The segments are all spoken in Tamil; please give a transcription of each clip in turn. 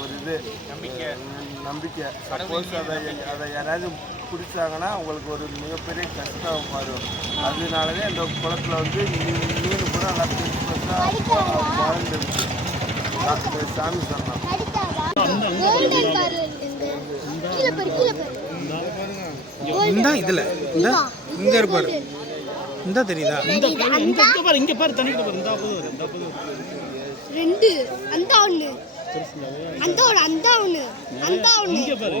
ஒரு இது நம்பிக்கை சப்போஸ் அதை யாராவது பிடிச்சாங்கன்னா அவங்களுக்கு ஒரு மிகப்பெரிய கஷ்டம் வரும். அதனாலதான் இந்த குளத்துல வந்து மீன் கூட நல்லா பெருசா வாழ்ந்துருச்சு. சாமி சொன்னான். இதுல இங்க இருப்பாரு. இந்த தெரியுதா? இங்க பாரு தண்ணிக்கு பாரு. ரெண்டு அந்த ஒண்ணு அந்த ஒண்ணு அந்த ஒண்ணு அந்த ஒண்ணு இங்க பாரு.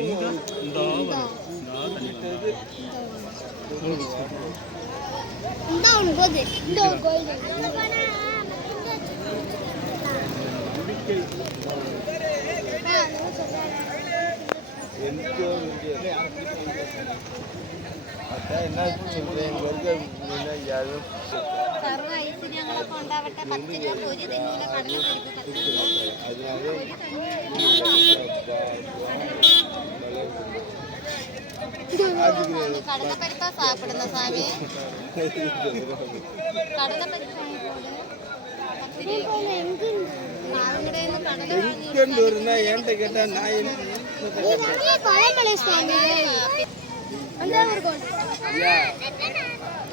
இந்த ஒண்ணு போது இந்த ஒரு கோயில் என்ன சொல்றேன் யாரும் സർവ്വ ഐശ്വര്യങ്ങളൊക്കെ ഉണ്ടാവട്ടെ. 10 രൂപ ഒരു തിന്നൂല കടല കടലപ്പരിപ്പാ സാപ്പിടുന്ന സ്വാമി. കടലപ്പരിപ്പ്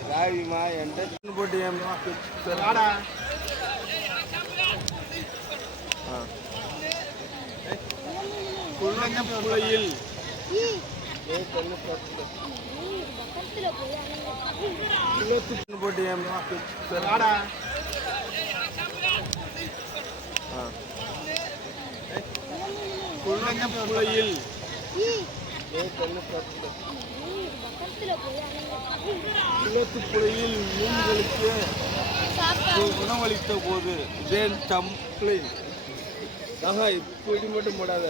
ராவிமா என்கிட்ட போட்டு புலையில் போட்டு புலையில் குளத்துப்புழையில் மீன்களுக்கு உணவளித்த போது இப்படி மட்டும் போடாத.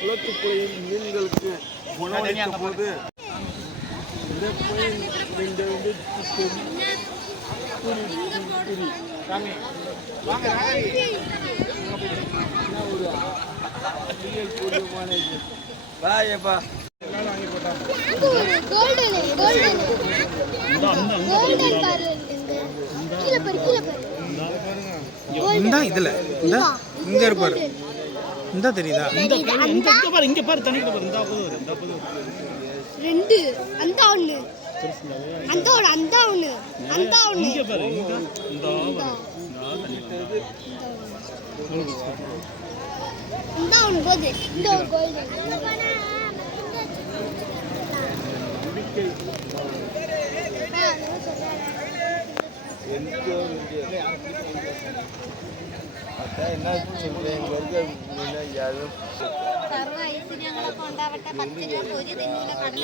குளத்துப்புழையில் மீன்களுக்கு உணவளித்த போது வாயப்பா இதுல இங்க இருப்பாரு. இந்த தெரியுதா? இங்க பாரு தண்ணிக்கு பாரு. ரெண்டு அந்த ஒண்ணு அந்த ஒண்ணு அந்த ஒண்ணு அந்த ஒண்ணு இங்க பாரு. இந்த ஒண்ணு போது இந்த ஒரு கோயில் என்ன சொல்றேன் யாரும் സർവ്വ ഐശ്വര്യങ്ങളൊക്കെ ഉണ്ടാവട്ടെ. 10 രൂപ ഒരു തിന്നൂല കടല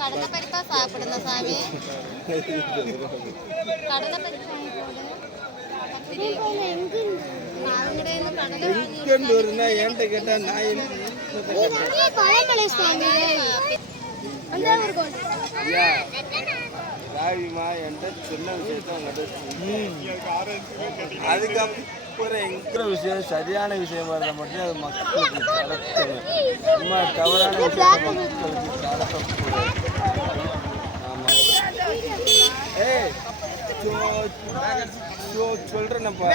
കടലപ്പരിപ്പാ സാപ്പിടുന്ന സ്വാമി. കടലപ്പരിപ്പ് என்கிட்ட கேட்டா ராவிமா என்கிட்ட சொன்ன விஷயத்த அதுக்கப்புறம் எங்கிற விஷயம் சரியான விஷயமா இருந்தால் மட்டும் அது மக்களுக்கு கடத்தணும். சும்மா தவறான விஷயத்த மக்களுக்கு கடத்தக்கூடாது. ஆமாம். சொல்றேன்னப்பா,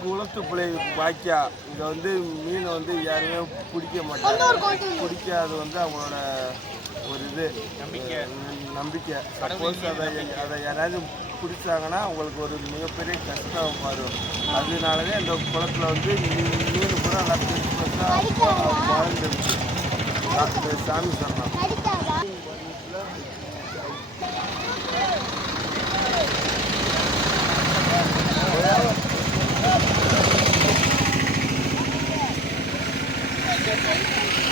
குளத்துப்புழை வாய்க்கா இதை வந்து மீனை வந்து யாருமே பிடிக்க மாட்டாங்க. பிடிக்காது வந்து அவங்களோட ஒரு இது நம்பிக்கை. சப்போஸ் அதை யாராவது பிடிச்சாங்கன்னா அவங்களுக்கு ஒரு மிகப்பெரிய கஷ்டம் வரும். அதனாலதான் இந்த குளத்துல வந்து மீன் கூட நல்லா பெருசா வாழ்ந்துருச்சு. சாமி சொன்னான். Thank you.